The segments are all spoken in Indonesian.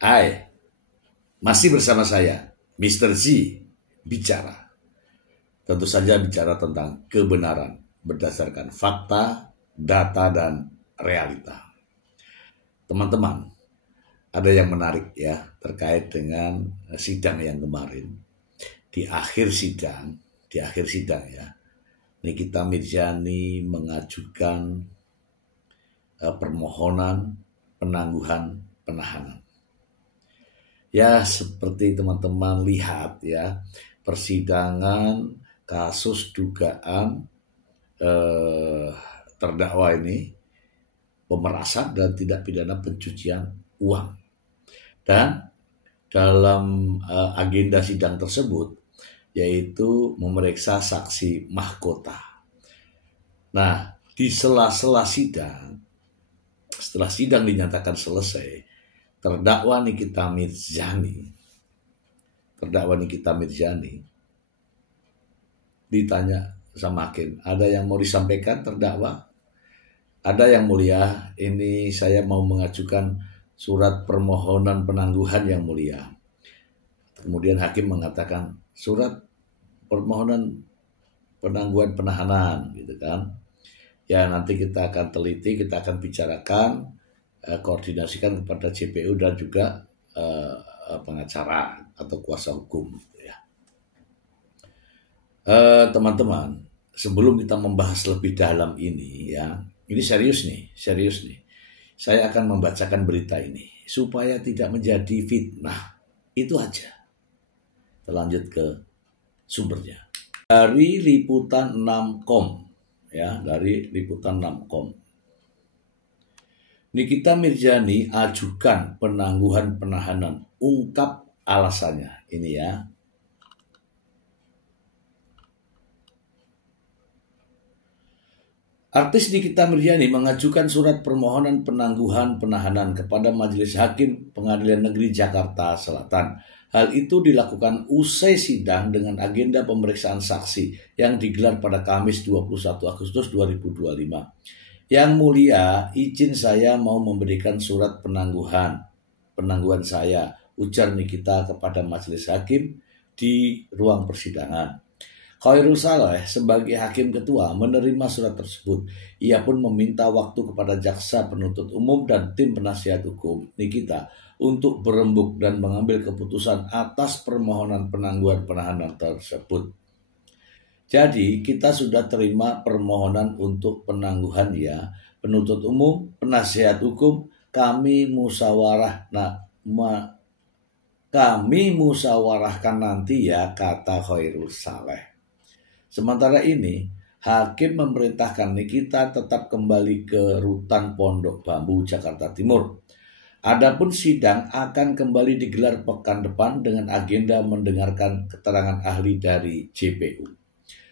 Hai, masih bersama saya, Mr. Z, bicara. Tentu saja bicara tentang kebenaran berdasarkan fakta, data, dan realita. Teman-teman, ada yang menarik ya terkait dengan sidang yang kemarin. Di akhir sidang ya, Nikita Mirzani mengajukan permohonan penangguhan penahanan. Ya, seperti teman-teman lihat ya, persidangan kasus dugaan terdakwa ini pemerasan dan tindak pidana pencucian uang. Dan dalam agenda sidang tersebut yaitu memeriksa saksi mahkota. Nah, di sela-sela sidang, setelah sidang dinyatakan selesai, terdakwa Nikita Mirzani ditanya sama hakim, ada yang mau disampaikan terdakwa? Ada yang mulia, ini saya mau mengajukan surat permohonan penangguhan yang mulia. Kemudian hakim mengatakan surat permohonan penangguhan penahanan gitu kan. Ya nanti kita akan teliti, kita akan bicarakan, koordinasikan kepada JPU dan juga pengacara atau kuasa hukum ya. Teman-teman, sebelum kita membahas lebih dalam ini ya, ini serius nih. Saya akan membacakan berita ini supaya tidak menjadi fitnah. Itu aja. Kita lanjut ke sumbernya. Dari Liputan 6com ya, dari Liputan 6com. Nikita Mirzani ajukan penangguhan penahanan, ungkap alasannya. Ini ya. Artis Nikita Mirzani mengajukan surat permohonan penangguhan penahanan kepada Majelis Hakim Pengadilan Negeri Jakarta Selatan. Hal itu dilakukan usai sidang dengan agenda pemeriksaan saksi yang digelar pada Kamis 21 Agustus 2025. Yang mulia, izin saya mau memberikan surat penangguhan saya, ujar Nikita kepada Majelis Hakim di ruang persidangan. Khairul Saleh sebagai hakim ketua menerima surat tersebut. Ia pun meminta waktu kepada jaksa penuntut umum dan tim penasihat hukum Nikita untuk berembuk dan mengambil keputusan atas permohonan penangguhan penahanan tersebut. Jadi kita sudah terima permohonan untuk penangguhan ya. Penuntut umum, penasihat hukum, kami musawarahkan nanti ya, kata Khairul Saleh. Sementara ini, hakim memerintahkan Nikita tetap kembali ke Rutan Pondok Bambu, Jakarta Timur. Adapun sidang akan kembali digelar pekan depan dengan agenda mendengarkan keterangan ahli dari JPU.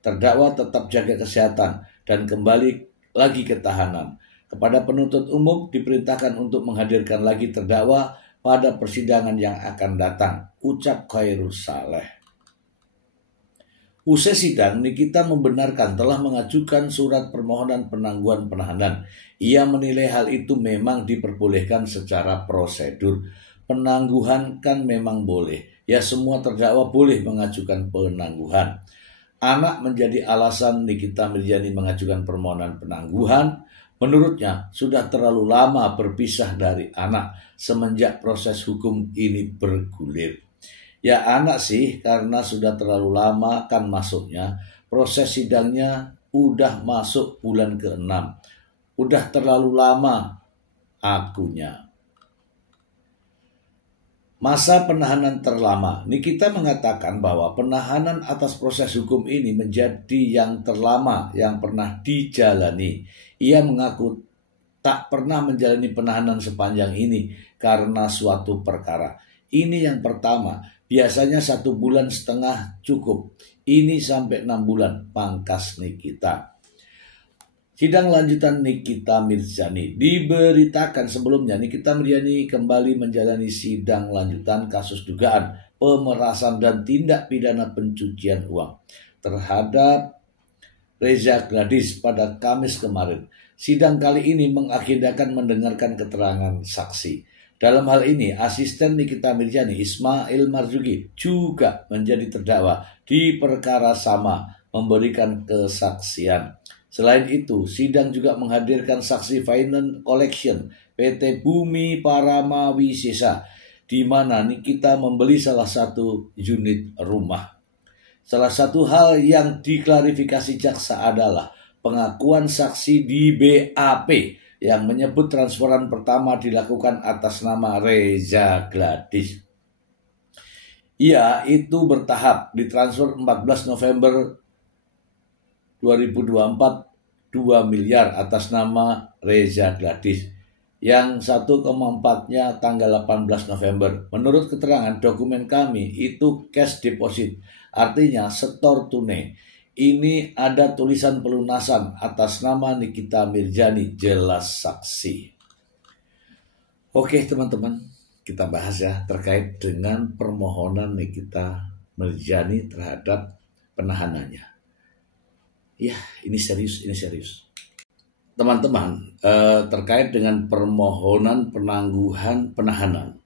Terdakwa tetap jaga kesehatan dan kembali lagi ke tahanan. Kepada penuntut umum diperintahkan untuk menghadirkan lagi terdakwa pada persidangan yang akan datang, ucap Khairul Saleh. Usai sidang, Nikita membenarkan telah mengajukan surat permohonan penangguhan penahanan. Ia menilai hal itu memang diperbolehkan secara prosedur. Penangguhan kan memang boleh. Ya semua terdakwa boleh mengajukan penangguhan. Anak menjadi alasan Nikita Mirzani mengajukan permohonan penangguhan. Menurutnya sudah terlalu lama berpisah dari anak semenjak proses hukum ini bergulir. Ya anak sih, karena sudah terlalu lama kan masuknya. Proses sidangnya udah masuk bulan ke-6. Udah terlalu lama akunya. Masa penahanan terlama. Nikita mengatakan bahwa penahanan atas proses hukum ini menjadi yang terlama yang pernah dijalani. Ia mengaku tak pernah menjalani penahanan sepanjang ini karena suatu perkara. Ini yang pertama. Biasanya 1,5 bulan cukup. Ini sampai 6 bulan, pangkas Nikita. Sidang lanjutan Nikita Mirzani. Diberitakan sebelumnya Nikita Mirzani kembali menjalani sidang lanjutan kasus dugaan pemerasan dan tindak pidana pencucian uang terhadap Reza Gladys pada Kamis kemarin. Sidang kali ini mengagendakan mendengarkan keterangan saksi. Dalam hal ini, asisten Nikita Mirzani, Ismail Marzuki, juga menjadi terdakwa di perkara sama, memberikan kesaksian. Selain itu, sidang juga menghadirkan saksi Finance Collection PT Bumi Parama Wisesa, di mana Nikita membeli salah satu unit rumah. Salah satu hal yang diklarifikasi jaksa adalah pengakuan saksi di BAP yang menyebut transferan pertama dilakukan atas nama Reza Gladys. Ia itu bertahap ditransfer 14 November 2024 2 miliar atas nama Reza Gladys. Yang 1,4-nya tanggal 18 November. Menurut keterangan dokumen kami itu cash deposit, artinya setor tunai. Ini ada tulisan pelunasan atas nama Nikita Mirzani, jelas saksi. Oke teman-teman, kita bahas ya terkait dengan permohonan Nikita Mirzani terhadap penahanannya. Ya, ini serius. Teman-teman, terkait dengan permohonan penangguhan penahanan.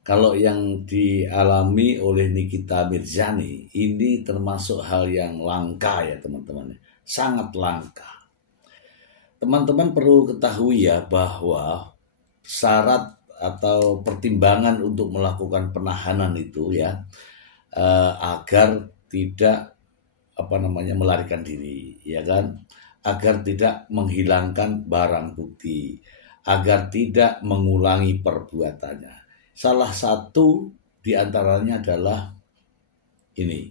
Kalau yang dialami oleh Nikita Mirzani ini termasuk hal yang langka ya teman-teman. Sangat langka. Teman-teman perlu ketahui ya bahwa syarat atau pertimbangan untuk melakukan penahanan itu ya agar tidak melarikan diri, ya kan? Agar tidak menghilangkan barang bukti, agar tidak mengulangi perbuatannya. Salah satu di antaranya adalah ini,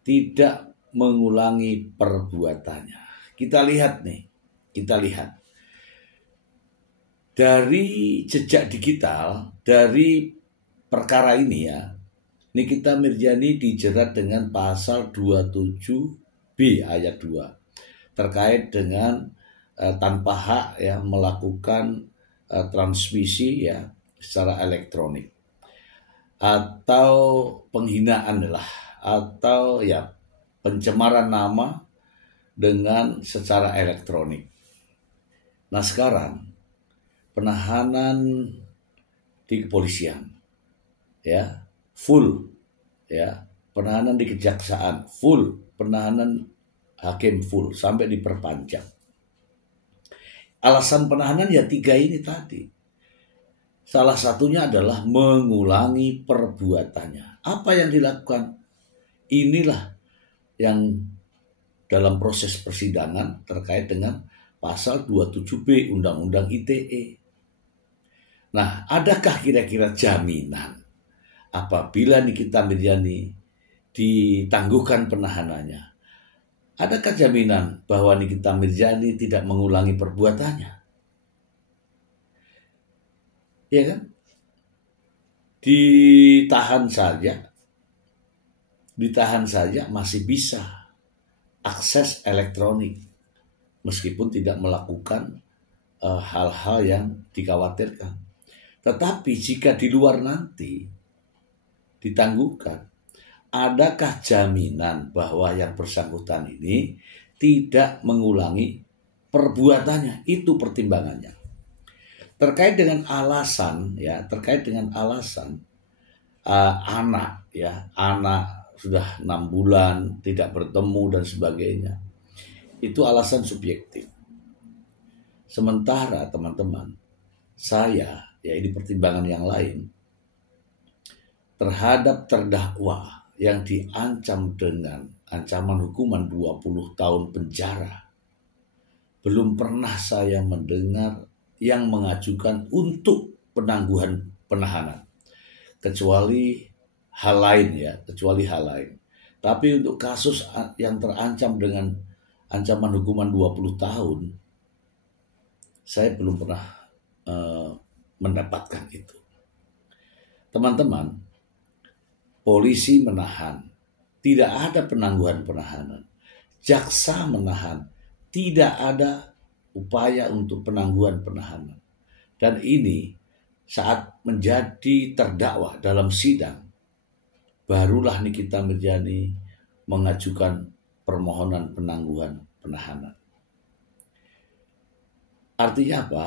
tidak mengulangi perbuatannya. Kita lihat dari jejak digital dari perkara ini ya. Nikita Mirzani dijerat dengan pasal 27B ayat 2 terkait dengan tanpa hak ya melakukan transmisi ya secara elektronik atau penghinaan atau ya pencemaran nama dengan secara elektronik. Nah sekarang penahanan di kepolisian ya full ya, penahanan di kejaksaan full, penahanan hakim full sampai diperpanjang. Alasan penahanan ya 3 ini tadi. Salah satunya adalah mengulangi perbuatannya. Apa yang dilakukan? Inilah yang dalam proses persidangan terkait dengan pasal 27B Undang-Undang ITE. Nah, adakah kira-kira jaminan apabila Nikita Mirzani ditangguhkan penahanannya? Adakah jaminan bahwa Nikita Mirzani tidak mengulangi perbuatannya? Ya kan? Ditahan saja masih bisa akses elektronik meskipun tidak melakukan hal-hal yang dikhawatirkan. Tetapi jika di luar nanti ditangguhkan, adakah jaminan bahwa yang bersangkutan ini tidak mengulangi perbuatannya? Itu pertimbangannya. Terkait dengan alasan anak sudah 6 bulan tidak bertemu dan sebagainya, itu alasan subjektif. Sementara teman-teman, saya ya ini pertimbangan yang lain terhadap terdakwa yang diancam dengan ancaman hukuman 20 tahun penjara. Belum pernah saya mendengar yang mengajukan untuk penangguhan penahanan. Kecuali hal lain. Tapi untuk kasus yang terancam dengan ancaman hukuman 20 tahun, saya belum pernah mendapatkan itu. Teman-teman, polisi menahan, tidak ada penangguhan penahanan. Jaksa menahan, tidak ada upaya untuk penangguhan penahanan. Dan ini saat menjadi terdakwa dalam sidang, barulah Nikita Mirzani mengajukan permohonan penangguhan penahanan. Artinya apa?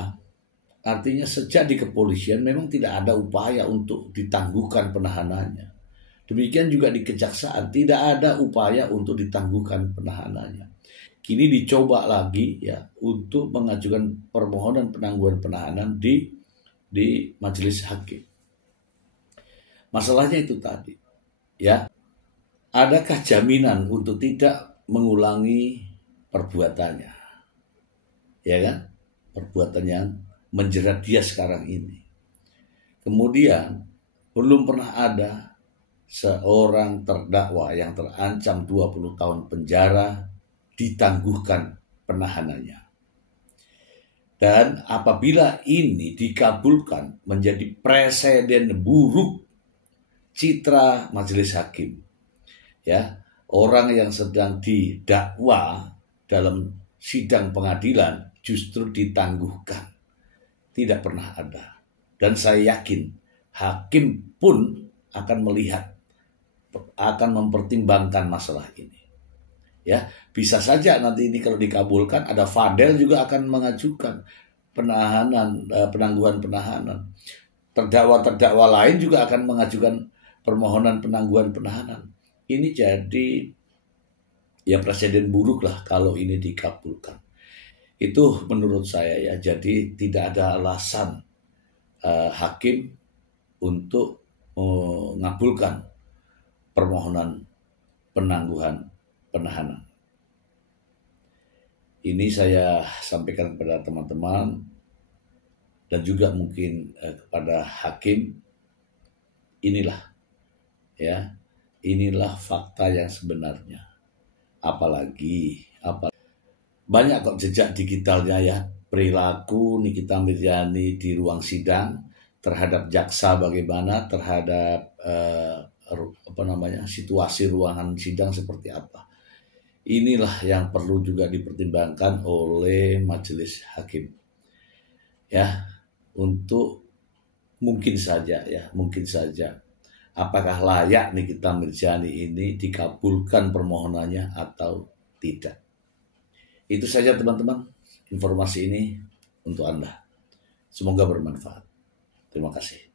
Artinya sejak di kepolisian memang tidak ada upaya untuk ditangguhkan penahanannya. Demikian juga di kejaksaan tidak ada upaya untuk ditangguhkan penahanannya. Kini dicoba lagi ya untuk mengajukan permohonan penangguhan penahanan di majelis hakim. Masalahnya itu tadi, ya. Adakah jaminan untuk tidak mengulangi perbuatannya? Ya kan? Perbuatan yang menjerat dia sekarang ini. Kemudian belum pernah ada seorang terdakwa yang terancam 20 tahun penjara ditangguhkan penahanannya. Dan apabila ini dikabulkan menjadi presiden buruk citra majelis hakim. Ya, orang yang sedang didakwa dalam sidang pengadilan justru ditangguhkan. Tidak pernah ada. Dan saya yakin hakim pun akan melihat, akan mempertimbangkan masalah ini. Ya, bisa saja nanti ini kalau dikabulkan ada Fadel juga akan mengajukan penangguhan penahanan. Terdakwa-terdakwa lain juga akan mengajukan permohonan penangguhan penahanan. Ini jadi ya presiden buruk lah kalau ini dikabulkan. Itu menurut saya ya. Jadi tidak ada alasan hakim untuk mengabulkan permohonan penangguhan penahanan. Ini saya sampaikan kepada teman-teman dan juga mungkin kepada hakim. Inilah ya. Inilah fakta yang sebenarnya. Apalagi banyak kok jejak digitalnya ya, perilaku Nikita Mirzani di ruang sidang terhadap jaksa bagaimana, terhadap situasi ruangan sidang seperti apa. Inilah yang perlu juga dipertimbangkan oleh majelis hakim. Ya, untuk mungkin saja apakah layak Nikita Mirzani ini dikabulkan permohonannya atau tidak. Itu saja teman-teman, informasi ini untuk Anda. Semoga bermanfaat. Terima kasih.